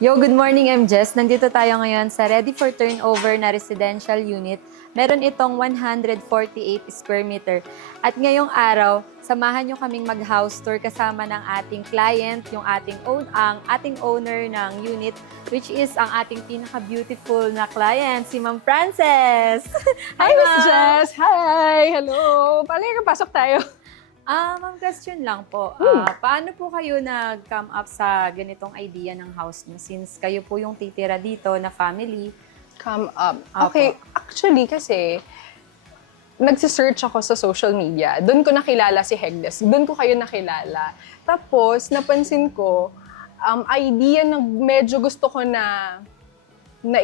Yo, good morning, I'm Jess. Nandito tayo ngayon sa ready for turnover na residential unit. Meron itong 148 square meter. At ngayong araw, samahan nyo kaming mag-house tour kasama ng ating client, ang ating owner ng unit, which is ang ating pinaka-beautiful na client, si Ma'am Frances. Hi, Miss Jess! Hi! Hello! Paano pasok tayo? Ma'am, question lang po. Paano po kayo nag-come up sa ganitong idea ng house niyo since kayo po yung titira dito na family? Come up. Apo. Okay, actually kasi nagsisearch ako sa social media. Doon ko nakilala si Hegdes. Doon ko kayo nakilala. Tapos, napansin ko, idea na medyo gusto ko na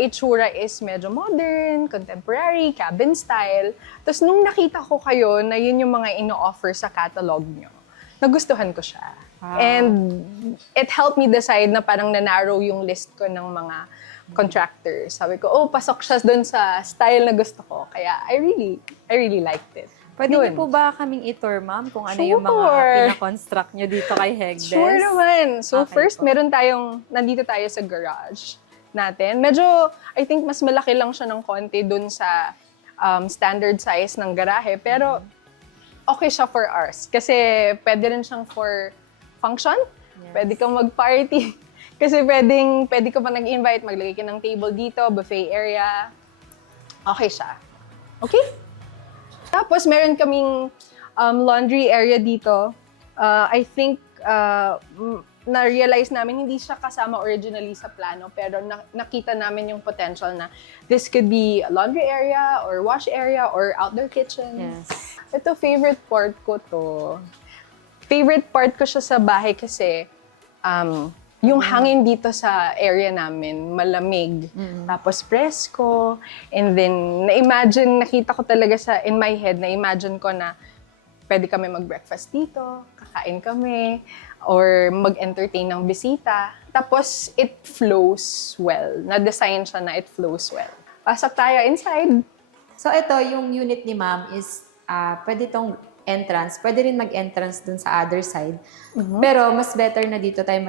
itsura is medyo modern, contemporary, cabin style. Tapos nung nakita ko kayo na yun yung mga ino-offer sa catalog nyo, nagustuhan ko siya. Wow. And it helped me decide na parang na-narrow yung list ko ng mga contractors. Sabi ko, pasok siya dun sa style na gusto ko. Kaya I really liked it. Pwede Yun. niyo po ba kaming i-tour, ma'am, kung ano Sure. yung mga pinakonstruct niyo dito kay Hegdes? Sure naman. So Okay first, po. nandito tayo sa garage natin. Medyo, I think mas malaki lang siya ng konti dun sa standard size ng garahe. Pero okay siya for ours. Kasi pwede rin siyang for function. Yes. Pwede kang mag-party. Kasi pwede ka pa nag-invite, maglagay ka ng table dito, buffet area. Okay siya. Okay? Tapos meron kaming laundry area dito. I think na-realize namin hindi siya kasama originally sa plano, pero nakita namin yung potential na this could be a laundry area or wash area or outdoor kitchen. Yes. Ito, favorite part ko to. Favorite part ko siya sa bahay kasi yung hangin dito sa area namin, malamig. Tapos presko. And then, nakita ko talaga in my head, na-imagine ko na pwede kami mag-breakfast dito, kakain kami, or mag-entertain ng bisita. Tapos, it flows well. Na-design siya na it flows well. Pasok tayo inside. So ito, yung unit ni ma'am is pwede tong entrance. Pwede rin mag-entrance dun sa other side. Pero mas better na dito tayo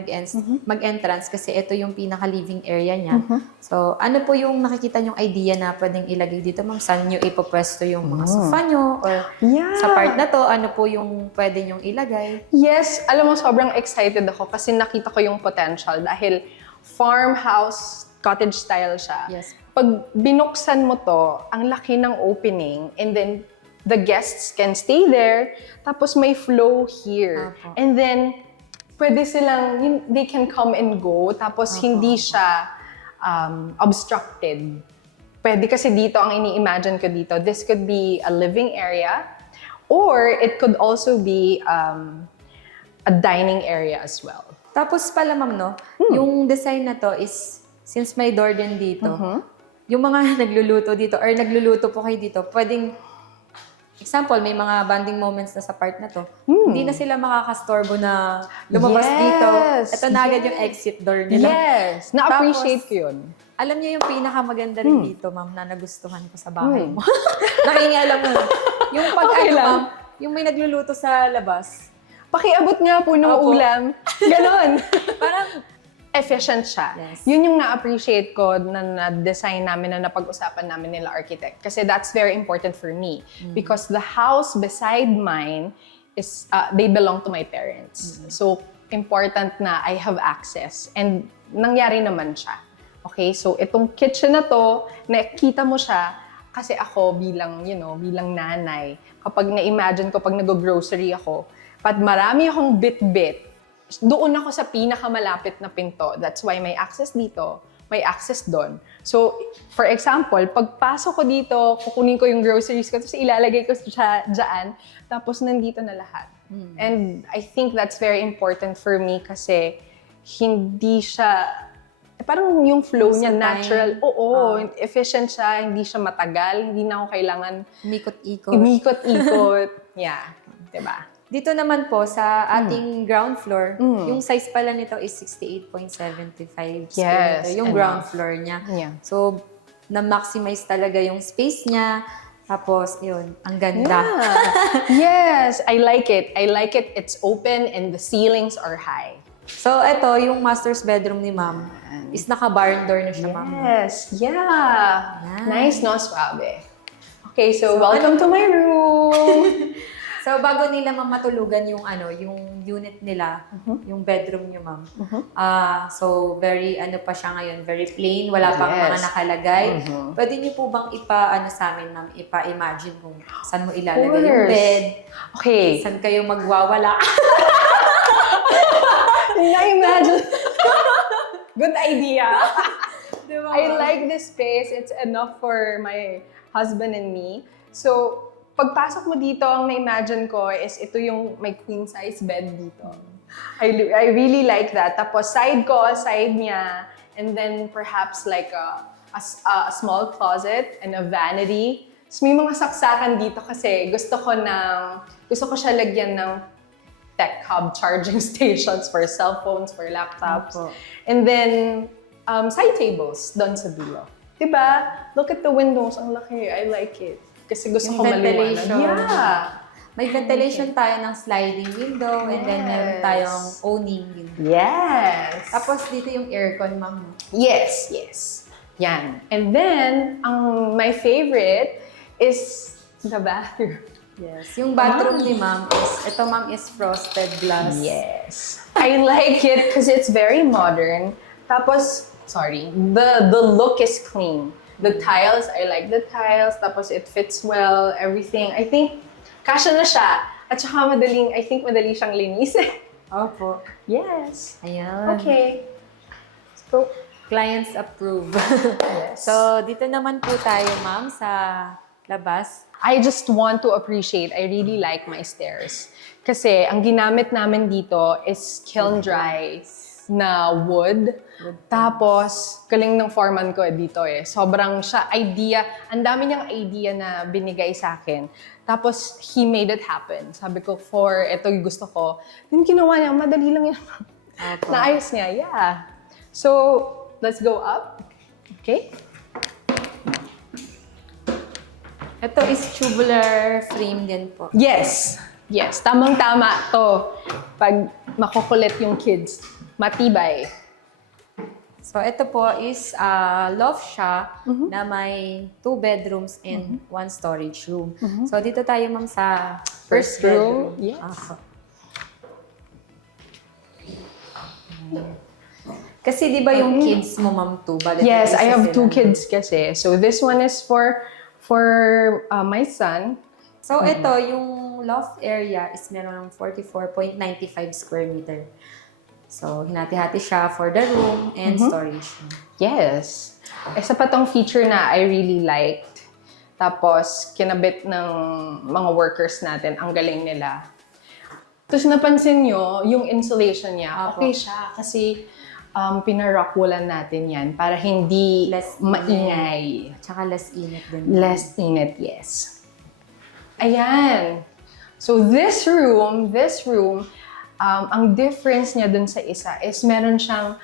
mag-entrance kasi ito yung pinaka-living area niya. So ano po yung nakikita nyong idea na pwedeng ilagay dito, ma'am? Saan nyo ipopwesto yung mga sofa nyo? Or Yeah. sa part na to, ano po yung pwede nyong ilagay? Yes, alam mo, sobrang excited ako kasi nakita ko yung potential dahil farmhouse, cottage style siya. Yes. Pag binuksan mo to, ang laki ng opening and then the guests can stay there, tapos may flow here. Apo. And then, pwede they can come and go, tapos hindi siya obstructed. Pwede kasi dito, ang ini-imagine ko dito, this could be a living area, or it could also be a dining area as well. Tapos pala, ma'am, no? Yung design na to is, since may door din dito, yung mga nagluluto dito, or nagluluto po kayo dito, pwedeng, example, may mga bonding moments na sa part na to, hindi na sila makakastorbo na lumabas Yes, dito. Ito na agad yung exit door nila. Yes! Na-appreciate ko yun. Alam niyo yung pinakamaganda rin dito, ma'am, na nagustuhan ko sa bahay mo. Nakingialam mo. Yung pag Okay lang. ma'am, yung may nagluluto sa labas, Pakiabot nga po ng Opo. ulam. Ganon. parang, Efficient siya. Yes. Yun yung na-appreciate ko na na-design namin, na napag-usapan namin nila architect. Kasi that's very important for me. Because the house beside mine is, they belong to my parents. So, important na I have access. And nangyari naman siya. Okay, so itong kitchen na to, nakita mo siya, kasi ako bilang nanay, kapag na-imagine ko, pag nag-grocery ako, pag marami akong bit-bit, doon ako sa pinakamalapit na pinto. That's why may access dito, may access doon. So, for example, pagpasok ko dito, kukunin ko yung groceries ko, tapos ilalagay ko siya dyan, tapos nandito na lahat. And I think that's very important for me kasi hindi siya, parang yung flow Sa niya time. natural. Oo, efficient siya, hindi siya matagal, hindi na ako kailangan umikot-ikot. umikot-ikot. Yeah, diba? Dito naman po sa ating ground floor, yung size pala nito is 68.75 square meter, yung ground enough. floor niya. Yeah. So, na-maximize talaga yung space niya. Tapos, yun, ang ganda. Yeah. Yes, I like it. It's open and the ceilings are high. So, ito, yung master's bedroom ni ma'am is naka-barn door na siya, ma'am. Yes, yeah. Yan. Nice, no? Suabe. Okay, so welcome to my room. So, bago nila ma'am matulugan yung yung unit nila, yung bedroom niyo, ma'am. So, very pa siya ngayon, very plain, wala pang mga Yes. nakalagay. Pwede niyo po bang sa amin, ma'am, ipa-imagine kung saan mo ilalagay yung course. bed, Okay. saan kayo magwawala. Na-imagine. Good idea. Diba, I ma'am? like this space. It's enough for my husband and me. So, pagpasok mo dito, ang na-imagine ko is ito yung may queen-size bed dito. I really like that. Tapos side niya, and then perhaps like a small closet and a vanity. So, may mga saksakan dito kasi gusto ko siya lagyan ng tech hub charging stations for cell phones, for laptops. Opo. And then, side tables doon sa dulo. Diba? Look at the windows. Ang laki. I like it. Kasi gusto Yung ko maliwanag. ventilation. Yeah. May ventilation tayo ng sliding window and then meron Yes. tayong owning window. Yes. Tapos dito yung aircon, ma'am. Yes. Yan. And then, my favorite is the bathroom. Yes. Yung bathroom ni ma'am is frosted glass. Yes. I like it because it's very modern. Tapos, the look is clean. The tiles, I like the tiles. Tapos it fits well, everything. I think, kasya na siya. At saka madali siyang linisin. Opo. Yes. Ayan. Okay. So, Clients approve. yes. So, dito naman po tayo, ma'am, sa labas. I just want to appreciate, I really like my stairs. Kasi ang ginamit namin dito is kiln dry na wood. Tapos, galing ng foreman ko dito eh. Sobrang siya ang dami niyang idea na binigay sa akin. Tapos, he made it happen. Sabi ko, ito yung gusto ko. Yung ginawa niya, madali lang yan. Opo. Naayos niya, yeah. So, let's go up. Okay? Ito is tubular frame din po. Yes. Tamang-tama to. Pag makukulit yung kids, matibay. So, ito po is loft siya na may 2 bedrooms and 1 storage room. So, dito tayo, ma'am, sa first bedroom. Yes. Kasi di ba yung kids mo, ma'am, 2? Bale, Yes, I isa have sila. 2 kids kasi. So this one is for my son. So, ito, yung loft area is meron ng 44.95 square meter. So, hinati-hati siya for the room and storage room. Yes. Isa pa tong feature na I really liked. Tapos, kinabit ng mga workers natin. Ang galing nila. Tapos napansin nyo, yung insulation niya, Apo. okay siya. Kasi pinarockwoolan natin yan para hindi Less maingay. Tsaka less init din. Less init, yes. Ayan. So this room, ang difference niya dun sa isa is meron siyang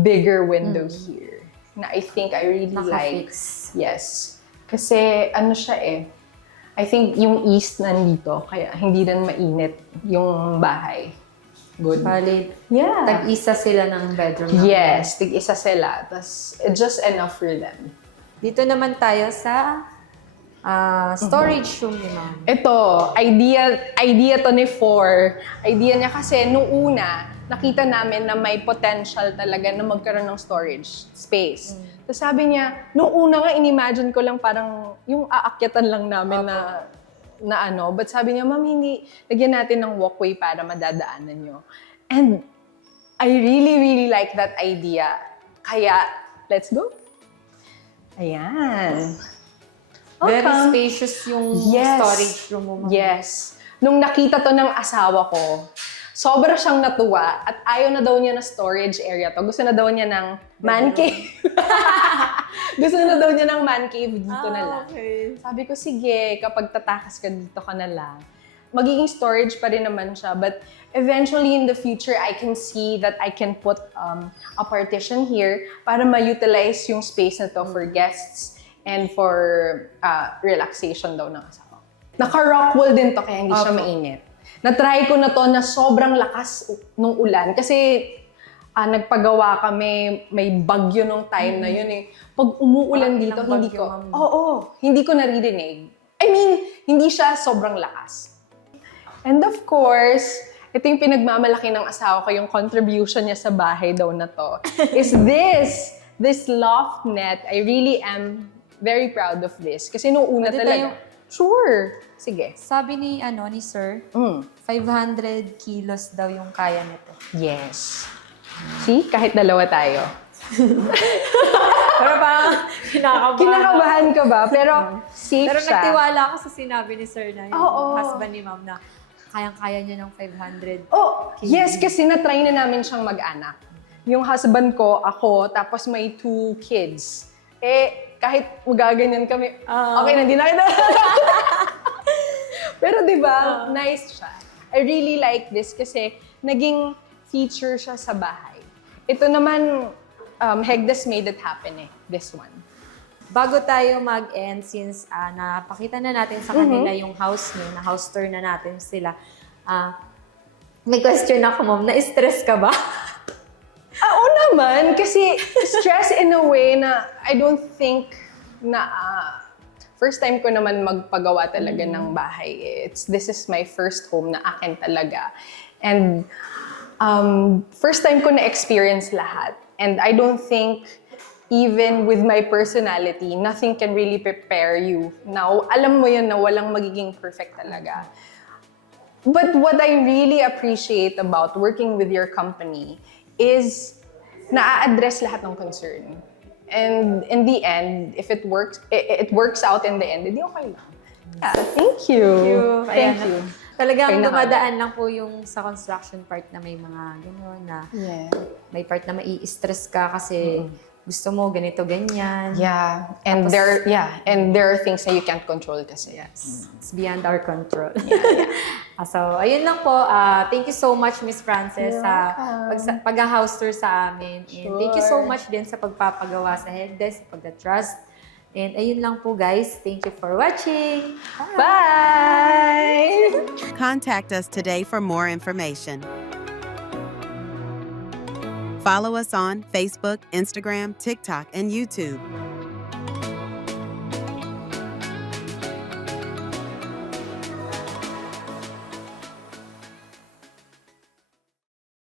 bigger window here na I think I really like. Naka-fix. Yes. Kasi ano siya I think yung east nandito, kaya hindi rin mainit yung bahay. Good. Bale, Yeah. tag-isa sila ng bedroom. Yes, tig-isa sila. Tapos, it's just enough for them. Dito naman tayo sa storage room ni ma'am. Ito, idea to ni Four. Idea niya kasi nung una, nakita namin na may potential talaga na magkaroon ng storage space. Tapos sabi niya, nung una nga, inimagine ko lang parang yung aakyatan lang namin na ano. But sabi niya, ma'am, hindi, lagyan natin ng walkway para madadaanan nyo. And I really, really like that idea. Kaya, let's go. Ayan. Very Welcome. spacious yung Yes. storage room mo, ma'am. Yes. Nung nakita to ng asawa ko, sobra siyang natuwa at ayaw na daw niya na storage area to. Gusto na daw niya ng man cave. Gusto na daw niya ng man cave dito na lang. Okay. Sabi ko, sige, kapag tatakas ka dito ka na lang. Magiging storage pa rin naman siya. But eventually in the future, I can see that I can put a partition here para ma-utilize yung space na to for guests and for relaxation daw ng asawa. Naka-rock wool din to kaya hindi siya Opo. mainit. Na-try ko na to na sobrang lakas nung ulan. Kasi nagpagawa kami, may bagyo nung time na yun eh. Pag umuulan Parang dito, ilang hindi bagyo, ko, ma'am? hindi ko naririnig. I mean, hindi siya sobrang lakas. And of course, ito yung pinagmamalaki ng asawa ko, yung contribution niya sa bahay daw na to, is this loft net. I really am very proud of this. Kasi nung una Pwede talaga. Sure. Sige. Sabi ni Sir, 500 kilos daw yung kaya nito. Yes. See? Kahit dalawa tayo. Pero parang Kinakabahan ka ba? Pero safe Pero siya. nagtiwala ako sa sinabi ni Sir na yung Oo. husband ni Ma'am na kayang-kaya niya ng 500. Oh, yes, kasi na-try na namin siyang mag-anak. Yung husband ko, ako, tapos may 2 kids. Eh, kahit magaganyan kami, okay na, di na kita. Pero di ba, nice siya. I really like this kasi naging feature siya sa bahay. Ito naman, Hegdes made it happen this one. Bago tayo mag-end, since napakita na natin sa kanila yung house niyo, na house tour na natin sila, may question ako, Ma'am, na-stress ka ba? Oo naman, kasi stress in a way na I don't think na first time ko naman magpagawa talaga ng bahay. This is my first home na akin talaga. And first time ko na-experience lahat. And I don't think even with my personality, nothing can really prepare you. Now, alam mo yun na walang magiging perfect talaga. But what I really appreciate about working with your company is na-address lahat ng concern. And in the end, if it works out in the end, edi okay lang. Yeah, thank you. Thank you. Talagang Okay na dumadaan lang po yung sa construction part na may mga gano'n na Yeah. may part na mai-stress ka kasi gusto mo ganito, ganyan. Yeah, and there are things that you can't control kasi. Yes. It's beyond our control. So, ayun lang po. Thank you so much, Miss Frances, sa pag-house tour sa amin. And thank you so much din sa pagpapagawa sa Hegdes, sa pagda-trust. And ayun lang po, guys. Thank you for watching. Bye! Contact us today for more information. Follow us on Facebook, Instagram, TikTok, and YouTube.